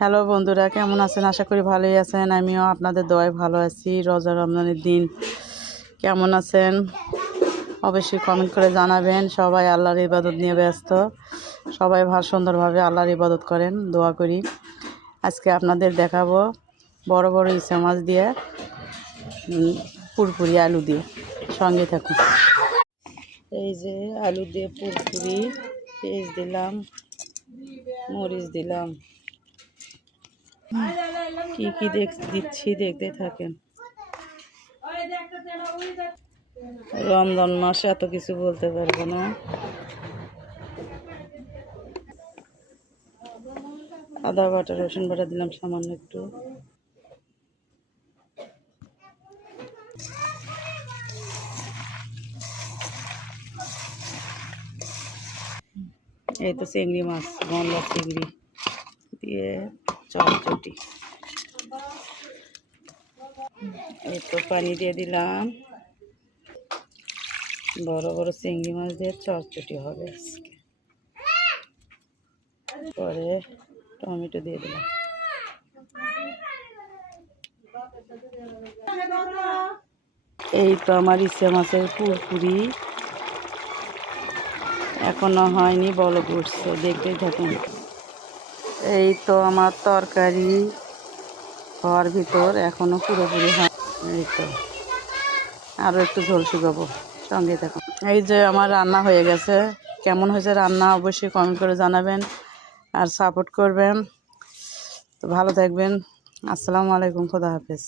Hello বন্ধুরা, কেমন আছেন? আশা করি ভালোই আছেন। আমিও আপনাদের দোয়ায় ভালো আছি। রোজা রমজানের দিন কেমন আছেন অবশ্যই কমেন্ট করে জানাবেন। সবাই আল্লাহর ইবাদত নিয়ে ব্যস্ত, সবাই ভালো সুন্দরভাবে আল্লাহর ইবাদত করেন, দোয়া করি। আজকে আপনাদের দেখাবো বড় বড় ইচা মাছ দিয়ে পুরপুরি আলু দিয়ে। সঙ্গে থাকুন। এই যে আলু দিয়ে পুরপুরি, পেঁয়াজ দিলাম, মরিচ দিলাম, কি কি দিচ্ছি দেখতে থাকেন। রমজান মাসে এত কিছু বলতে পারবো না। আদা বাটা, রসুন বাটা দিলাম সামান্য একটু। এই তো চিংড়ি মাছ, গলদা চিংড়ি দিয়ে চটচটি। এই তো পানি দিয়ে দিলাম। বড় বড় চিংড়ি মাছ দিয়ে চটচটি হবে আজকে। পরে টমেটো দিয়ে দিলাম। এই তো আমার ইচা মাছের পুরপুরি এখনো হয়নি, বলক উঠছে, দেখতেই থাকুন। এই তো আমার তরকারি হওয়ার ভিতর, এখনো পুরোপুরি হয়। এই তো আরও একটু ঝোল শুকাবো, সঙ্গে থাকুন। এই যে আমার রান্না হয়ে গেছে। কেমন হয়েছে রান্না অবশ্যই কমেন্ট করে জানাবেন আর সাপোর্ট করবেন। তো ভালো থাকবেন। আসসালামু আলাইকুম, খোদা হাফেজ।